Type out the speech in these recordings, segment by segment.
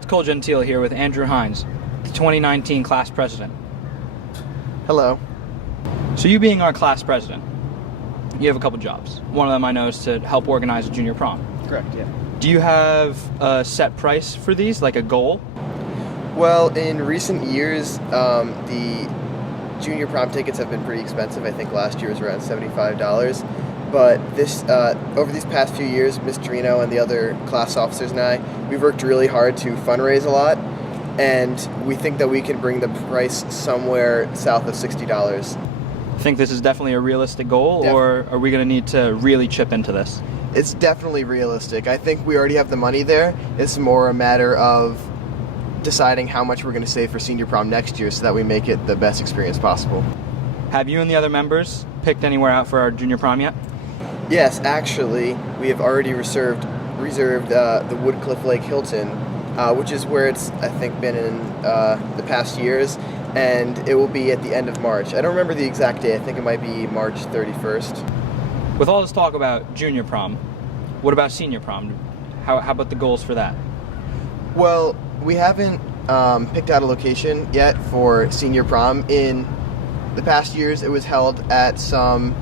it's Cole Gentile here with Andrew Heinz, the 2019 class president. Hello. So you being our class president, you have a couple jobs. One of them I know is to help organize a junior prom. Correct, yeah. Do you have a set price for these, like a goal? Well, in recent years, the junior prom tickets have been pretty expensive. I think last year was around $75. But this, over these past few years, Ms. Torino and the other class officers and I, we've worked really hard to fundraise a lot, and we think that we can bring the price somewhere south of $60. Think this is definitely a realistic goal, or are we going to need to really chip into this? It's definitely realistic. I think we already have the money there. It's more a matter of deciding how much we're going to save for senior prom next year so that we make it the best experience possible. Have you and the other members picked anywhere out for our junior prom yet? Yes, actually, we have already reserved the Woodcliff Lake Hilton, which is where it's, I think, been in the past years, and it will be at the end of March. I don't remember the exact day. I think it might be March 31st. With all this talk about junior prom, what about senior prom? How about the goals for that? Well, we haven't picked out a location yet for senior prom. In the past years, it was held at some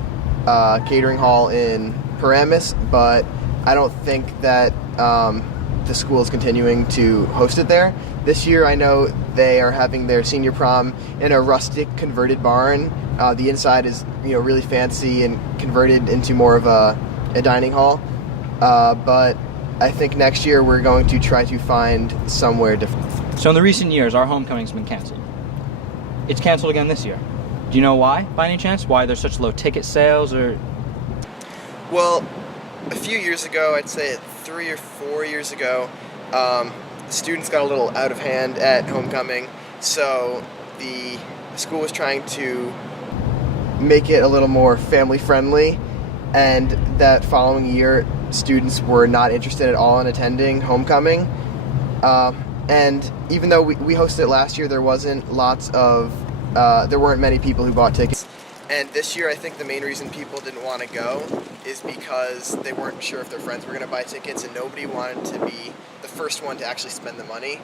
catering hall in Paramus, but I don't think that the school is continuing to host it there. This year, I know they are having their senior prom in a rustic converted barn. The inside is, really fancy and converted into more of a dining hall. But I think next year we're going to try to find somewhere different. So in the recent years, our homecoming's been canceled. It's canceled again this year. Do you know why, by any chance? Why there's such low ticket sales, or? Well, a few years ago, I'd say 3 or 4 years ago, the students got a little out of hand at homecoming, so the school was trying to make it a little more family friendly, and that following year, students were not interested at all in attending homecoming. And even though we hosted it last year, there weren't many people who bought tickets. And this year, I think the main reason people didn't want to go is because they weren't sure if their friends were going to buy tickets, and nobody wanted to be the first one to actually spend the money.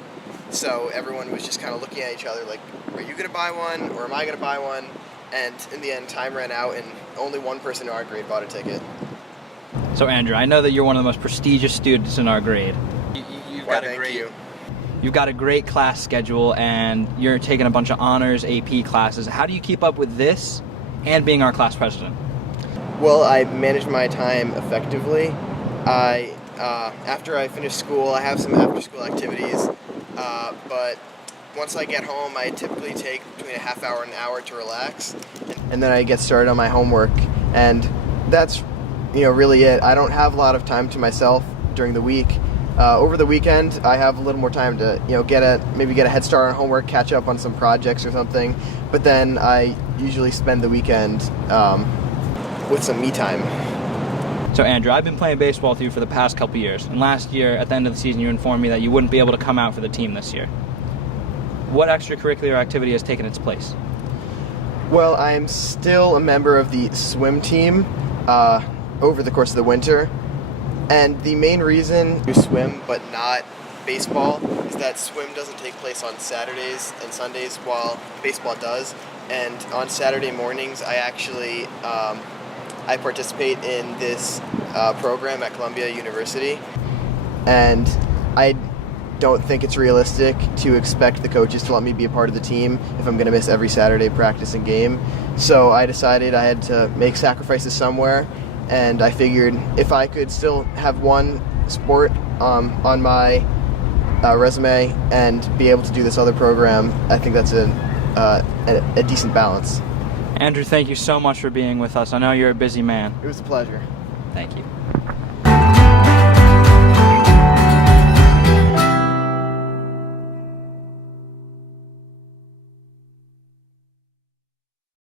So everyone was just kind of looking at each other like, are you going to buy one, or am I going to buy one? And in the end, time ran out, and only one person in our grade bought a ticket. So Andrew, I know that you're one of the most prestigious students in our grade. You've got a great class schedule, and you're taking a bunch of honors, AP classes. How do you keep up with this and being our class president? Well, I manage my time effectively. After I finish school, I have some after-school activities, but once I get home, I typically take between a half hour and an hour to relax, and then I get started on my homework, and that's really it. I don't have a lot of time to myself during the week. Over the weekend, I have a little more time to, maybe get a head start on homework, catch up on some projects or something. But then I usually spend the weekend with some me time. So Andrew, I've been playing baseball with you for the past couple years, and last year, at the end of the season, you informed me that you wouldn't be able to come out for the team this year. What extracurricular activity has taken its place? Well, I'm still a member of the swim team over the course of the winter. And the main reason to swim but not baseball is that swim doesn't take place on Saturdays and Sundays while baseball does. And on Saturday mornings, I actually I participate in this program at Columbia University. And I don't think it's realistic to expect the coaches to let me be a part of the team if I'm going to miss every Saturday practice and game. So I decided I had to make sacrifices somewhere. And I figured if I could still have one sport on my resume and be able to do this other program, I think that's a decent balance. Andrew, thank you so much for being with us. I know you're a busy man. It was a pleasure. Thank you.